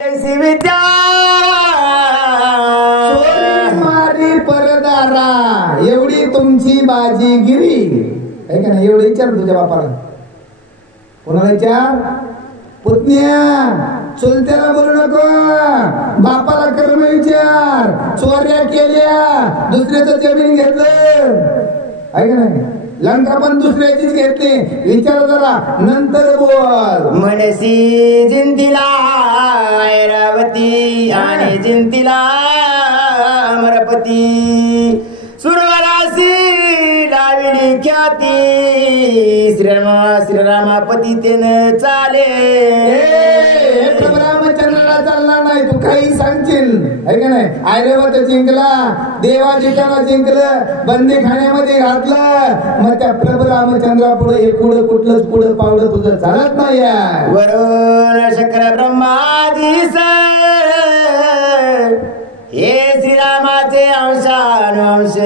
विद्या मारी परदारा एवढी तुमची बाजीगिरी आहे का नाही? एवढं विचार तुझ्या बापाला. कोणाला विचार? पुतण्या चुलत्याला बोलू नको, बापाला कर्म विचार. चोऱ्या केल्या, दुसऱ्याचं जमीन घेतलं आहे का नाही? लंका पण दुसऱ्याचीच घेतली. विचार जरा, नंतर बोल. मनसी जिंतीला ऐरावती आणि जिंतीला अमरपती सुरवरासी लाविली ख्याती श्रीरामापती तेन चाले. रामचंद्राला चालणार नाही, तू काही सांगशील आहे का नाही? ऐरावत जिंकला, देवाजीला जिंकलं, बंदी खाण्यामध्ये घातलं, मग त्या प्रभू रामचंद्रा पुढे हे पुढं कुठलंच पुढं पावलं तुझं चालत नाही. वरुण शंकर ब्रह्मादीस हे श्रीरामाचे अंशानुअंश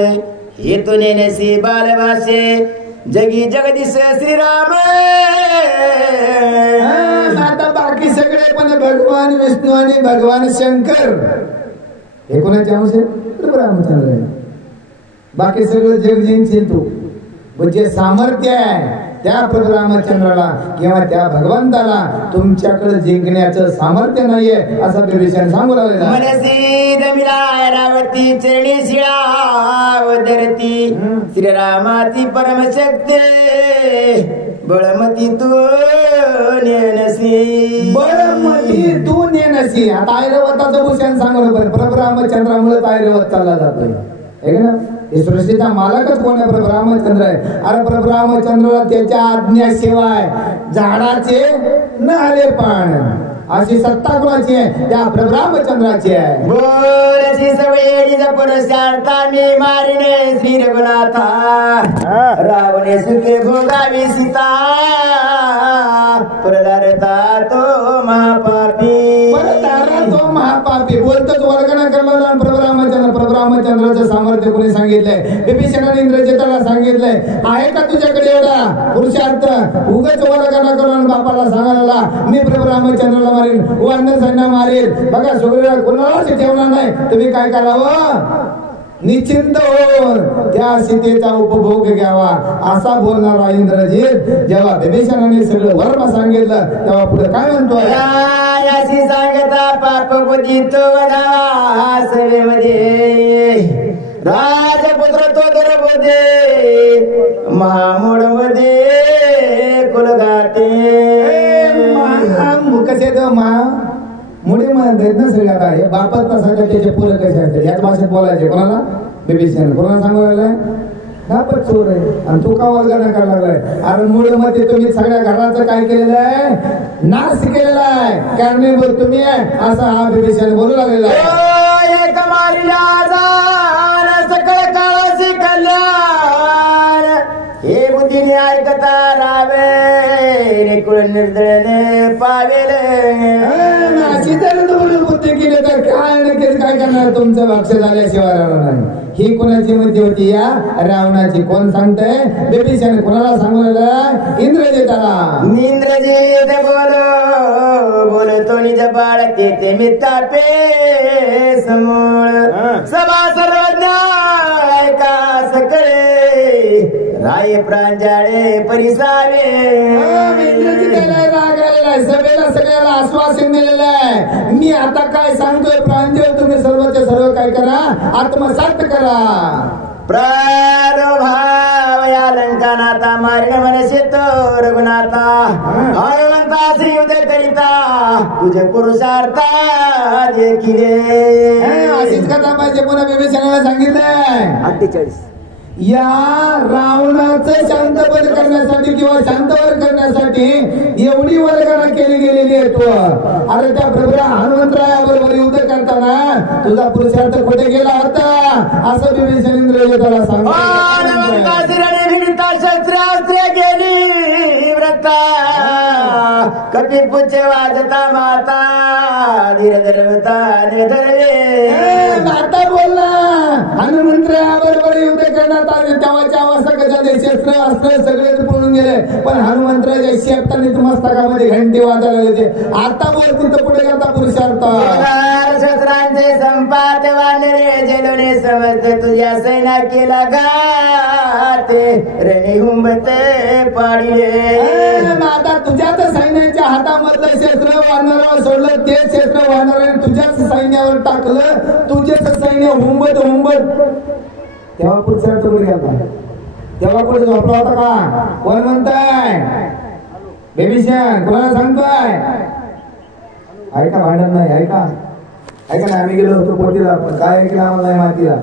हेतून नेसी बालभाषे जगी जगदीश श्रीराम. आता बाकी सगळे पण भगवान विष्णू आणि भगवान शंकर हे कोणाचे अंश आहे? प्रभू रामचंद्र आहे. बाकी सगळं जग जिंकशील तू, पण जे सामर्थ्य आहे त्या प्रभू रामचंद्राला किंवा त्या भगवंताला तुमच्याकडे जिंकण्याचं सामर्थ्य नाहीये असं विभीषण सांगू लागलेला. मनसी दमिला ऐरावती चरणी शिळावधरती श्रीरामाची परमशक्ती बळमती तू नेनसी. बळमती तू नेनसी. आता ऐरावताचं भूषण सांगू बरं. प्रभू रामचंद्रामुळेच ऐरावत चालला जातोय आहे ना? सृष्टीचा मालकच कोण आहे? प्रभू रामचंद्र आहे. अरे प्रभू रामचंद्राला त्याच्या आज्ञाशिवाय झाडाचे न आले पान अशी सत्ता कोणाची आहे? त्या प्रभू रामचंद्राची आहे. बोलची सवयी पुरुषार्था मी मारिणे श्री रघुनाथा रावणे सुखे भोगावी सीता परदारता तो महापापी. तो महापापी बोलतोच वर्गणा करला. प्रभू रामचंद्राचं सामर्थ्य कोणी सांगितलंय? विभीषणाने इंद्रजिताला सांगितलंय. आहे का तुझ्याकडे एवढा पुरुषार्थ? उगाच वर्गणा करून बापाला सांगायला मी प्रभू रामचंद्राला मारेल, वर्ण सैन्य मारेल. बघा सगळ्या कोणालाच ठेवणार नाही. तुम्ही काय करावं? निश्चिंत होऊन त्या सीतेचा उपभोग घ्यावा असा बोलणारा इंद्रजित जेव्हा विभीषणाने सगळं वर्म सांगितलं तेव्हा पुढे काय म्हणतोय? याशी सांगता पाप बुद्धी तो वधावा सभेमध्ये राजपुत्र तो दरबोधे महामूड मध्ये कुलगाते. कसे मुळे म्हणत ना सगळे. आता हे बापात नसायला त्याचे पोरं कसे असतात याच भाषेत बोलायचे. कोणाला? विभीषण. कोणाला सांगू लागलाय? बापच चोर आहे आणि तू का वर्गणा करायला लागलाय? अरे मुळे मध्ये तुम्ही सगळ्या घराचं काय केलेलं आहे? नाश केलेला आहे. कारणीभूत तुम्ही आहे असा हा विभीषण बोलू लागलेला आहे. सकळ काळाचे कल्याण हे बुद्धीने ऐकता रावे निकुळ निर्दळने पावेल. बुद्धी केले तर काय नक्कीच काय करणार? तुमचं भक्ष झाल्याशिवाय राहणार नाही. ही कोणाची बुद्धी होती? या रावणाची. कोण सांगतंय? विभीषण. कोणाला सांगू लागला? इंद्रजिताला. इंद्रजित बोलतो निज बाळते ते मितापे समूळ सभा सर्वज्ञ ऐका सकळे राय प्रांजळे परिसावे. इंद्रजिताला राग आलेला आहे. सभेला सगळ्याला आश्वासन दिलेलं आहे. मी आता काय सांगतोय प्रांजळ तुम्ही सर्वचे सर्व काय करा? आत्मसात करा. प्रादुर्भाव या लंकानाथा मारिण मनसे तो रघुनाथा हनुमंता श्रीयुध करिता तुझे पुरुषार्था देखिले. अशीच कथा पाहिजे. पुन्हा विभीषणाला सांगितलंय 48 या रावणाचं शांतपद करण्यासाठी किंवा शांतवर करण्यासाठी एवढी वर्गणा केली गेलेली आहे. तो अरे त्या प्रभू हनुमंतरायाबरोबर युद्ध करताना तुझा पुरुषार्थ कुठे गेला होता असं विभीषण इंद्रजिताला सांगितलं. शस्त्रास्त्र गेली व्रता कपी पुचे वाजता माता धीर धरवता धरवे. आता बोलला हनुमंतरायाबरोबर युद्ध करण्यात आले तेव्हाच्या अवस्था कशा शस्त्र अस्त्र सगळे पळून गेले, पण हनुमंतराच्या शेपटाने मस्तकामध्ये घंटी वाजायला होते. आता बोल तिथं पुढे गेला पुरुषार्थ. शस्त्रांचे संपात वानरे जलोने समजते तुझ्या सैना केला घाते रणी हुंबते पाडिले. आता तुझ्याच सैन्याच्या हातामधलं शस्त्र वानरावर सोडलं, ते शस्त्र वानराने तुझ्याच सैन्यावर टाकलं, तुझेच सैन्य हुंबत हुंबत. तेव्हा पुरुषार्थ कुठे गेला? तेव्हा कुठे झोपला होता का? कोण म्हणताय? बेबीशन कोणाला सांगतोय? ऐका, भांडण नाही. ऐका ना, आम्ही गेलो होतो पोटीला, पण काय ऐकलं आम्हाला नाही माहितीला.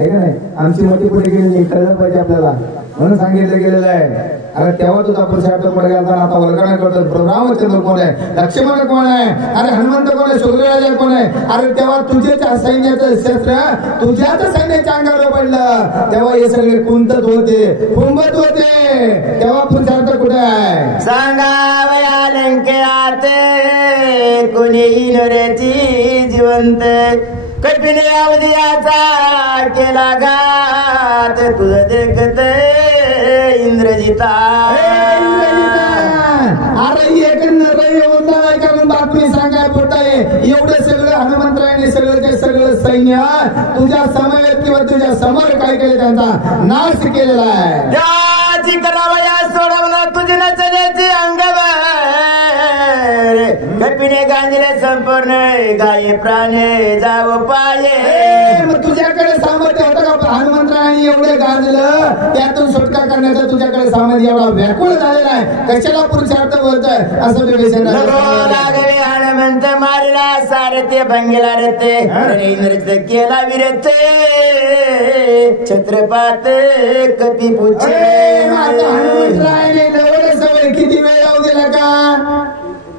ऐका नाही, आमची मोठी पुढे गेली कळलं पाहिजे आपल्याला, म्हणून सांगितलं गेलेलं आहे. अरे तेव्हा तुझा पुरुषार्थ पुढे गेला, आता वल्गणा करतो. रामचंद्र कोण आहे? लक्ष्मण कोण आहे? अरे हनुमंत कोण आहे? सुग्रीवराजा कोण आहे? अरे तेव्हा तुझ्याच सैन्याचं शस्त्र तुझ्याच सैन्याच्या अंगावर पडलं, तेव्हा हे सगळे कुंतत होते, कुंभत होते. तेव्हा पुरुषार्थ कुठे आहे? सांगावया लंकेत कोणी नरेची जिवंत कपिने अवधियाचा केला घात तुझं देखत इंद्रजिता. अरे एक नर येऊन नाही का बातमी सांगाय पोटाय. एवढं सगळं हनुमंतरायाने सगळं सैन्य तुझ्या समवेत किंवा तुझ्या समोर काय केलं, त्यांचा नाश केलेला आहे. त्याची करावया सोडवणं तुझी नचण्याची अंगवर कपिने गांजले संपूर्ण गाये प्राणे जाव पाये. मग तुझ्याकडे सामर्थ्य होतं का? हनुमंतरायाने एवढे गांजलं, त्यातून सुटका करण्याचा तुझ्याकडे सामर्थ्य एवढा व्याकुळ झालेला आहे. कशाला पुरुषार्थ बोलतोय असं विवेचन. लागवे हनुमंत मारिला सारथे भंगेला रते इंद्रजित केला विरते छत्रपात कपी पुछे. हनुमंतरायाने जवळ सवय किती वेळ लावू दिला का?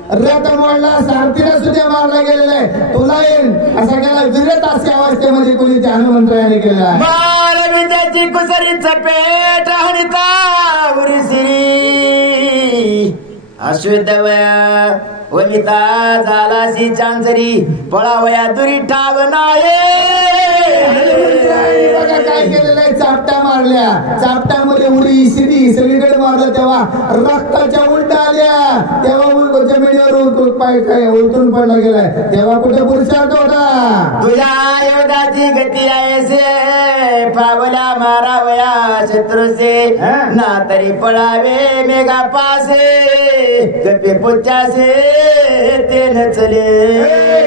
रथ मोडला, सारथीला सुद्धा मारला गेलेला आहे. तुला येईल असा केला विरत अशा अवस्थेमध्ये कोणी त्या हनुमंतरायाने केला. विद्याची कुसरी चपेट हरिता उरिसिरी अश्वदवया वनिता झालासी चांचरी पळावया दुरी ठाव नाये. बघा काय केलेलं आहे, चापटा मारल्या, चापटामध्ये उडी शिडी सगळीकडे मारलं, तेव्हा रक्ताच्या उलट्या आल्या, तेव्हा जमिनीवर पाय काय उलटून पडला गेलाय. तेव्हा कुठे पुरुषार्थ होता? तुझ्या योगाची गती आहे पावला मारावया शत्रूसे ना तरी पळावे मेघा पासे कपी पुच्यासे ते नचले.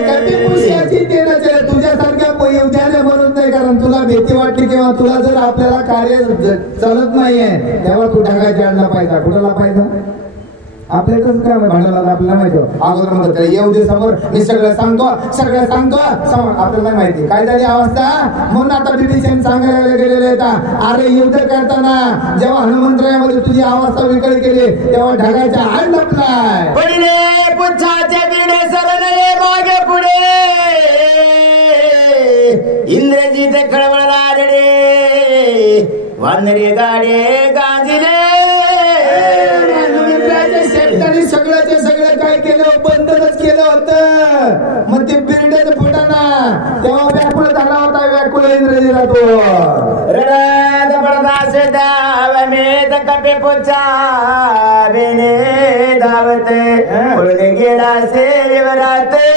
कपी पुष्याची ते नचले. तुझ्यासारख्या योद्ध्याने म्हणून नाही, कारण तुला भीती वाटली किंवा तुला जर आपल्याला कार्य चालत नाहीये तेव्हा तू ढगाच्या आणला पाहिजे. कुणाला पाहिजे? आपल्याच काय भांडायला आपल्याला माहिती. अगोदर म्हणतो येऊ दे समोर, मी सगळं सांगतो आपल्याला माहिती काय झाली अवस्था. म्हणून आता बिभीषण सांगायला गेलेले आहेत, अरे युद्ध करताना जेव्हा हनुमंतरायामध्ये तुझी अवस्था विकळ केली तेव्हा ढगाच्या आड लपलाय. पहिले पुच्छाचे बिरडे सरले मागे पुढे इंद्रजित खळबळला रडे वानरे गाडे गांजिले. शेतकरी सगळं काय केलं, बंधनच केलं होतं. मग ते बिरड्यात फुटाना तेव्हा व्याकुळ झाला होता, व्याकुळ इंद्रजीला तो रडत पडदासे दावमेत कपे पुच्छा बेने धावते पळून गेला से विवराते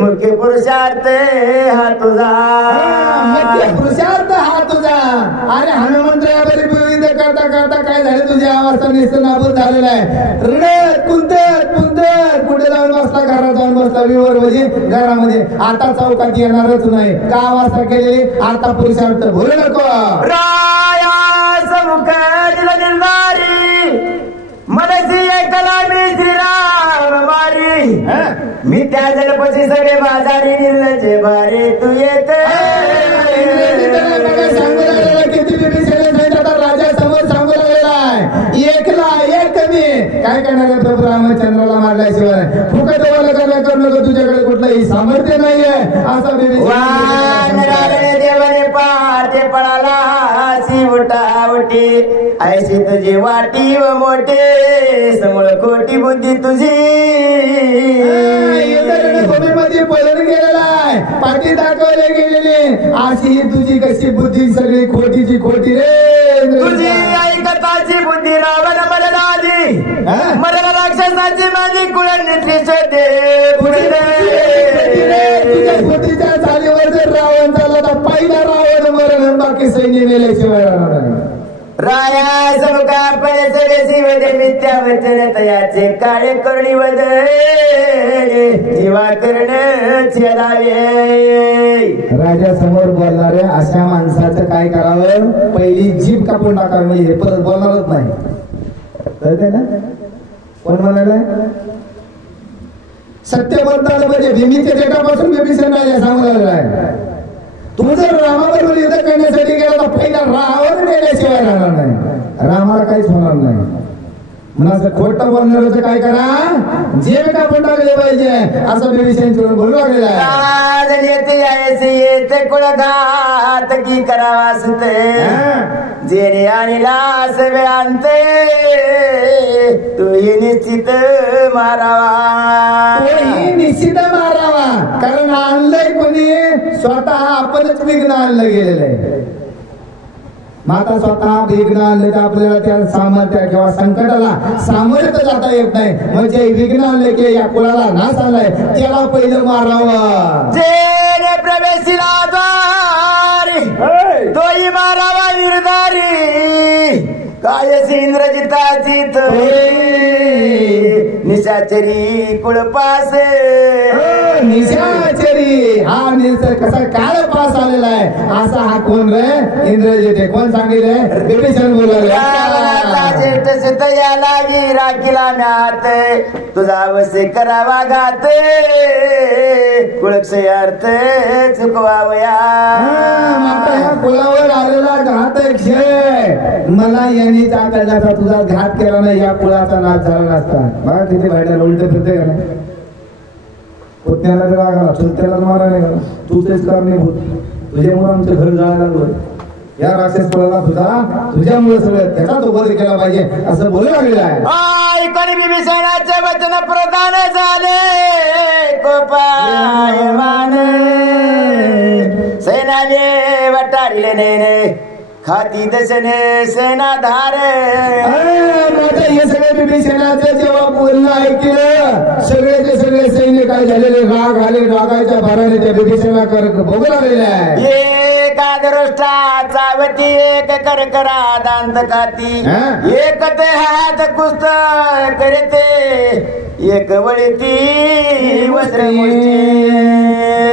मुख्य पुरुषार्थ हा तुझा. पुरुषार्थ हा तुझा. अरे हनुमंतरायावरी विविध करता करता काय झालं, तुझी अवस्था निश्चित नाबूद झालेला आहे. रडत कुंतत कुठे जाऊन बसला, घरात जाऊन बसला विवर म्हणजे घरामध्ये. आता चौकात येणारच नाही. का अवस्था केलेली? आता पुरुषार्थ भरू नको. राया समुख दिलदारी मनसी ऐकला मी श्रीराम मारी मी त्या जलपशी सगळे बाजारी निर्लजे भारी तू येत. राजा समोर सांगू लागलेला आहे, एकला एक मी काय करणार आहे. प्रभू रामचंद्राला मारल्याशिवाय फुकट वाला करण्या करू नको, तुझ्याकडे कुठलंही सामर्थ्य नाहीये असा देवाने पाहते पळाला सी उठावटी ऐशी तुझी वाटी व मोठे समोर खोटी बुद्धी तुझी. भूमीमध्ये पळून गेलेला आहे, पाठी दाखवले गेलेली अशी तुझी कशी बुद्धी सगळी खोटीची खोटी रे. तुझी ऐकताची बुद्धी रावण मरणाची मरण राक्षसाची माझी कुळणीची शोधे तुझ्या बुद्धीच्या चालीवर जर रावण चालला तर पहिला रावण मरण बाकी सैन्य मेल्याशिवाय राहणार नाही. राया सबका पैसे वदे मिथ्या वचन तयाचे काळे करणी वदे जीवा कर्ण छेदावे. राजा समोर बोलणाऱ्या अशा माणसाचं काय करावं, पहिली जीभ कापून टाकावी, म्हणजे हे परत बोलणारच नाही. कळतंय ना कोण म्हणालाय? सत्य बोलता आलं पाहिजे. भीमीच्या देटापासून बिभीषण राजा सांगू लागलाय तू जर रामाबरोबर युद्ध करण्यासाठी गेला तर पहिला रावण मेल्याशिवाय राहणार नाही. रामाला काहीच होणार नाही. म्हणून असं खोटं बोलणाऱ्याचं काय करा, जे कापून टाकले पाहिजे असं बिभीषण बोलू लागलेला आहे. येते कुळघात की करावा सुते जेने आणि लास वे आणते तूही निश्चित मारावा. तोही निश्चित मारावा, कारण आणलंय कोणी, स्वतः आपणच विघ्न आणलं गेलेलं आहे. माता स्वतः विघ्न आणले तर आपल्याला त्या सामर्थ्य किंवा संकटाला सामोरे जाता येत नाही. म्हणजे विघ्न आणले की या कुळाला नाश आलाय त्याला पहिलं मारावं. जेने प्रवेशिला द्वारी तोही मारावा निर्धारी कायसी इंद्रजिताची निशाचरी कुळपास निशाचरी हा निसर्ग कसा काळ पास आलेला आहे. असा हा कोण रे? इंद्रजित आहे. कोण सांगितलंय? बिभीषण बोलायला ज्येष्ठ सिद्ध याला राखीला म्यात तुझा वसे करावा घात कुळक्षयार्थ चुकवावया. कुळावर आलेला घात क्षय मला यांनी टाकल्याचा तुझा घात केला नाही, या कुळाचा नाश झाला नसता. बघा किती भांड्याला उलट फिरते का नाही. पुतण्याला रागाला चुलत्याला मारा नाही गेला, तू तेच कारणीभूत, तुझ्यामुळे आमचं घर जायला लागलं. या राक्षस कुळाला सुद्धा तुझ्यामुळे सगळं त्याचा तो बदल केला पाहिजे असं बोलू लागलेलं आहे. बिभीषणाचे वचन प्रदान झाले कोपायमान सेनाने वटारले नेने खाती दशने सेनाधार. हे सगळे बिभीषणाचे जेव्हा बोलणं ऐकलं सगळेचे सगळे सैन्य काय झालेले राग आले, रागाच्या भाराने त्या बिभीषणा भोगू लागलेले आहे. एका दृष्टा चावती एक करकरा दांत खाती एक ते हात कुस्त करते एक वळती वस्त्र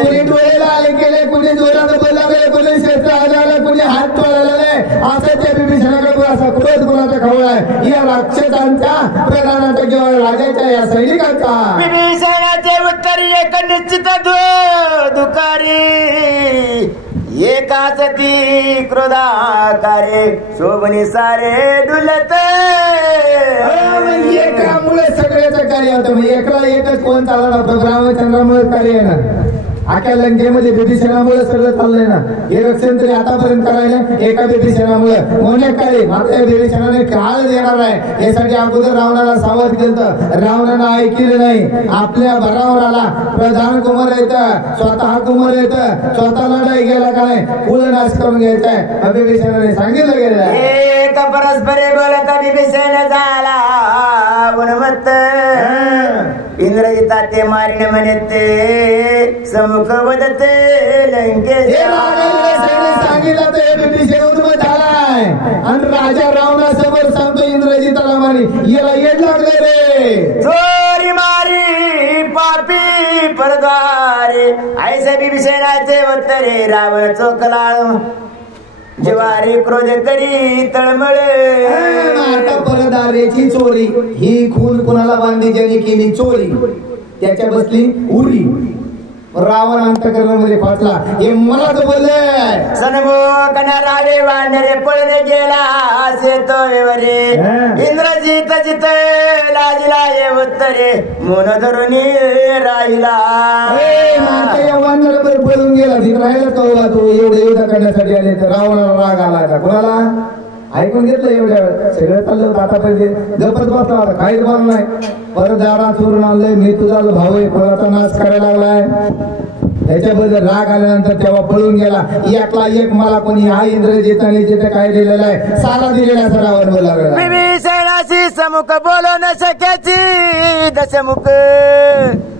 कुणी डोळे लाल केले, कुणी जोरात बोलला गेले, कुणी शस्त्र हाताला, कुणी हात तोडायला असं त्या बिभीषणाकडे असा क्रोध कुणाचा खवळा आहे या राक्षसांच्या प्रधानाचा किंवा राजाच्या या सैनिकांचा. बिभीषणाचे उत्तर एक निश्चित दुकारी एकाच ती क्रोधाकारे शोभनी सारे डुलत. एकामुळे सगळ्याचं कार्य होतं. म्हणजे एकला एकच कोण चालला रामचंद्रामुळे कार्य आहे ना. आख्या लंकेमध्ये बिभीषणामुळे सगळं चाललंय ना. हे रक्षण तरी आतापर्यंत करायला एका बिभीषणामुळे मोठ्या काळी मात्र या बिभीषणाने काळ देणार आहे यासाठी अगोदर रावणाला सावध केलं. रावणानं ऐकलं नाही, आपल्या भरावर आला. प्रधान कुमार येत, स्वतः कुमार येत, स्वतः लढाई गेला काय कुळ नाश करून घ्यायचाय बिभीषणाने सांगितलं गेलं. एक परस्परे बोलत बिभीषण झाला उन्मत्त इंद्रजिता ते मारिणे म्हणते समुख वदते लंकेश. सांगितलं तर बिभीषण उन्मत्त झालाय आणि राजा रावणासमोर सांगतो इंद्रजिताला मारी याला येड लागले रे. चोरी मारी पापी परद्वारे ऐसे बिभीषणाचे उत्तरे रावण चोकलाळ जिवारी क्रोध करी तळमळे. आता परदारेची चोरी ही खून कुणाला बांधली ज्याने केली चोरी त्याच्या बसली उरी. रावण अंतकरणामध्ये फाटला हे मलाच बोलले. सनमुख नरारे वानरे पळणे गेला असे तो विवरे इंद्रजित जित लाजला ये उत्तरे मन धरुनी राहिला. वानर पळून गेला तिथे राहिला का तू एवढे युद्ध करण्यासाठी आले तर रावणाला राग आला कुणाला ऐकून घेतलं एवढ्या सगळं चाललं होतं. आतापर्यंत गपत बसला होता काहीच बोल नाही. परत दारा चोरून आणलंय मी तुझा भाऊ आहे कोणाचा नाश करायला लागलाय. त्याच्याबद्दल राग आल्यानंतर तेव्हा पळून गेला. यातला एक मला कोणी हा इंद्रजिताने जिथे काय दिलेला आहे सारा दिलेला सरावर बोला विभीषणाशी समुख बोलू न शक्याची दशमुख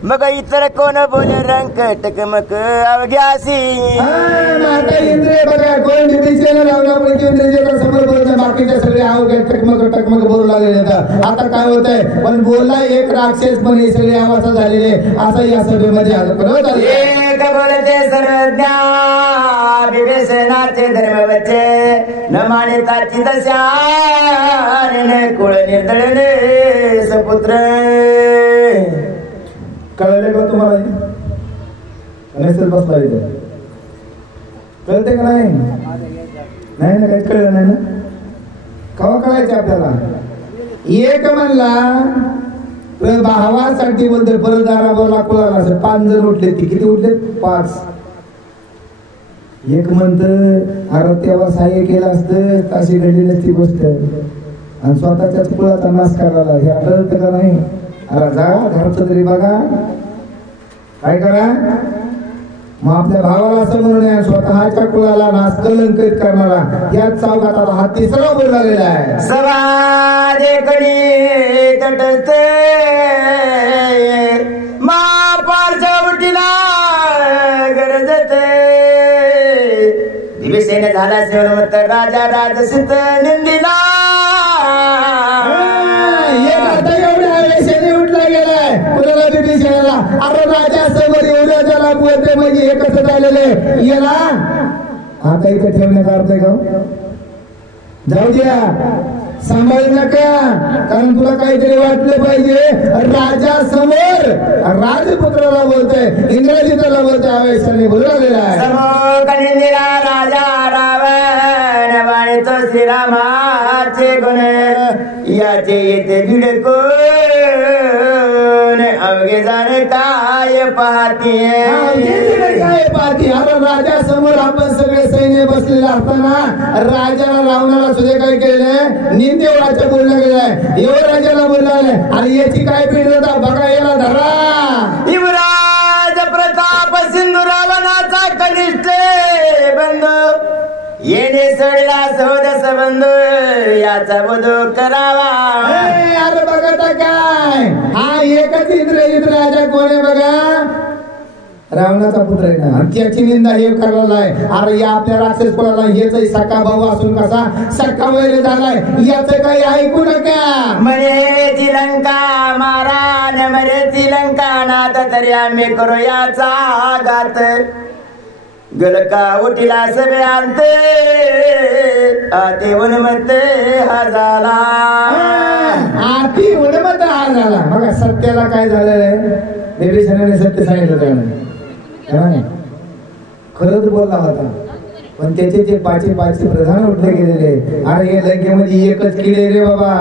मग इतर कोण बोले रंग टकमक अवघ्यासी. आता इंद्र बघा कोण विभीषण रावणापैकी इंद्रजिता समोर बोलत बाकीचे सगळे अवघ्या टकमक टकमक बोलू लागले. आता काय होतंय पण बोलला एक राक्षस पण हे सगळे आवाज झालेले असं या सभेमध्ये एक बोलते सर्वज्ञा विभीषणाचे धर्म वच्चे न मानिताची दशा कुळ निर्दळणे सपुत्र. कळले का तुम्हाला बसला इथे कळते का नाही ना काही कळलं नाही ना कवा कळायचे आपल्याला. एक म्हणला भावासाठी बोलते परत दारा बोला कुळाला असं 5 जण उठले ते किती उठले 5. एक म्हणत अरे तेव्हा सहाय्य केलं असतं अशी घडली नसती गोष्ट आणि स्वतःच्याच कुळाचा नाश करायला हे आठवत का नाही. अरे जा घरचं तरी बघा काय करा मग आपल्या भावाला असं म्हणून स्वतःच्या कुळाला नाश कलंकित करणारा याच चौघात आता हा तिसरा बोलला गेला आहे. सवादेकडे तटस्थे महापालच्या उटीला गरजते विभीषण झाला सेवनमत राजा राजसित निंदिला. उठला गेलाय कुणाला विभीषणाला अरे राजा समोर एवढ्या ज्याला बोलते म्हणजे हे कसं झालेलं याला आता इथे ठेवण्यात अर्थ आहे का. जाऊ द्या सांभाळू नका कारण तुला काहीतरी वाटलं पाहिजे. राजा समोर राजपुत्राला बोलतोय इंद्रजिताला बोलतोय आवेशाने बोलला गेला आहे. राजा रावण वाणीतो श्रीरामाचे गुण याचे येते भिडको अवघे जाणे काय पाहतीये काय पाहती. अरे राजा समोर आपण सगळे सैन्य बसलेले असताना राजाला रावणाला सुद्धा काय केलेलं निंदेवळाच्या बोललं गेलंय युवराजाला बोललं आणि याची काय पीड होता बघा याला धरा. युवराज प्रताप सिंधू रावणाचा कनिष्ठ बंधू येणे सोडला सौदस बंधू याचा बधू करावा. अरे बघा काय हा एकच इंद्र राजा कोण आहे बघा रावणाचा पुत्र आहे ना आणि त्याची निंदा हे करायला आहे. अरे या आपल्या राक्षस कुळाला हेच सखा भाऊ असून कसा सखा वैर झालाय याच काही ऐकू नका. मरे ती लंका मारा न मरे ती लंका नाथ तरी आम्ही करू याचा घात. गलका उठीला सभे आणते आती उन्मत हा झाला. आती उन्मत हा झाला. बघा सत्याला काय झालेलं आहे विभीषणाने सत्य सांगितलं त्याने खरंच बोलला होता पण त्याचे जे पाचे प्रधान उठले गेलेले. अरे हे लंकेमध्ये एकच किडे रे बाबा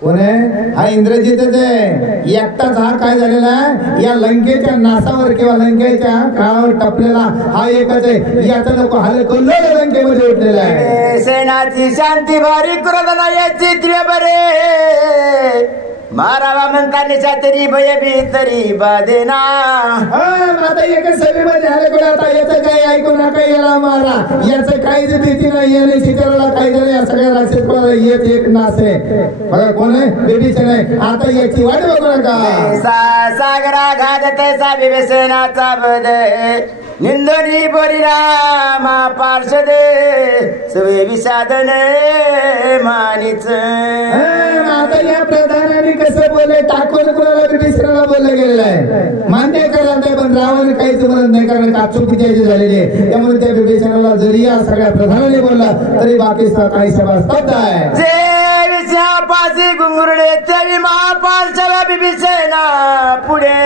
कोण आहे हा इंद्रजितच आहे. एकटाच हा काय झालेला आहे या लंकेच्या नासावर किंवा लंकेच्या काळावर टपलेला हा एकच आहे. याचा नको हाल कल्लोळ लंकेमध्ये उठलेला आहे. सेनाची शांती भारी क्रोधना याची बरे मारावा म्हणता निशा तरी भय भीतरी बादेना. आता एका सभेमध्ये आले पण आता याचं काही ऐकू नका याला मारा याचं काहीच भीती नाही याने शिकाराला काही झालं या सगळ्या राक्षस कोणाला येत एक नास आहे बघा कोण आहे विभीषण आहे. आता याची वाट बघू नका. सागरा घात तैसा विभीषणाचा बद निंदोनी बोरी रामा पार्षद सवे विषादन मानिच. आता या प्रधानाने कसं बोलले टाकून कोणाला विभीषणाला बोललं गेलेलं आहे मान्य करा ते पण रावण काहीच बोलत नाही कारण का चुकीचे झालेले त्यामुळे त्या विभीषणाला जरी या सगळ्या प्रधानाने बोलला तरी बाकी काही सभा स्तब्ध आहे. जे विषयापाशी घुंगुरडे ते महापालच्या विभीषणा पुढे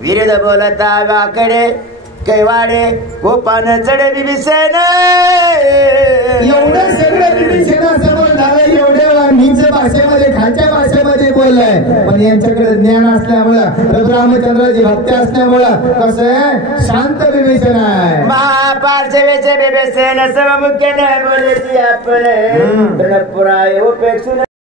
विरोध बोलता वाकडे कैवाडे कोपान चढे विभीषण. एवढं सगळं विभीषणासमोर झालं एवढ्या नीच भाषेमध्ये खालच्या भाषेमध्ये बोललाय पण यांच्याकडे ज्ञान असल्यामुळं रामचंद्राची भक्ती असल्यामुळं कसं आहे शांत विभीषण आहे. महापालचे वेचे विभीषण सर्व मुख्य बोलती आपण पुराय उपेक्षुन